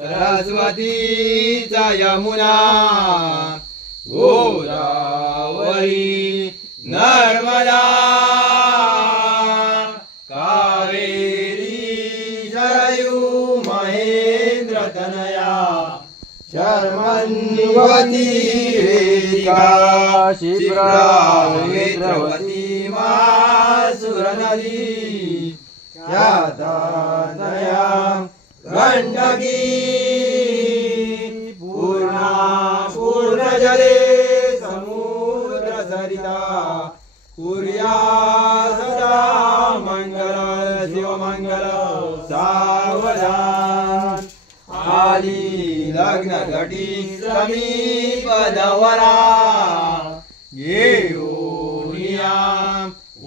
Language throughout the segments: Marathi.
सरस्वतीचा यमुना गोदावरी नर्मदा कावेरी सरयू महेंद्र तनया शर्मन्वती वेदिका शिप्रा वेद्रवती मासुर नदी यादया गंडकी पूर्णा पूर्णजले समुद्र सरिता कुर्या सदा मंगल शिवमंगल सावधान आली लग्न घटी समीप दवरा घेऊनिया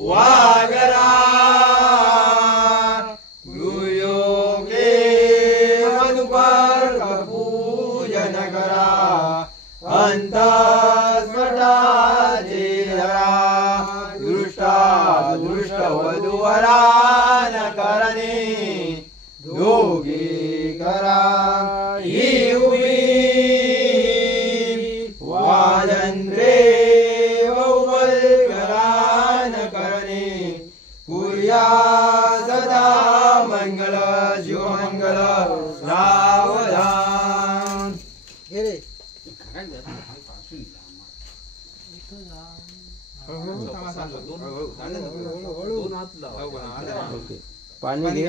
वागरा गुरुयोगे मधुपर पूजन करा अंतस्फटाचे धरा दृष्टा दृष्ट वधूवरा न करणे दोघे करा ही उभी वाजंद्रे वौवल करा न करणे कुर्या सदा मंगल शिवमंगल सावधान पाणी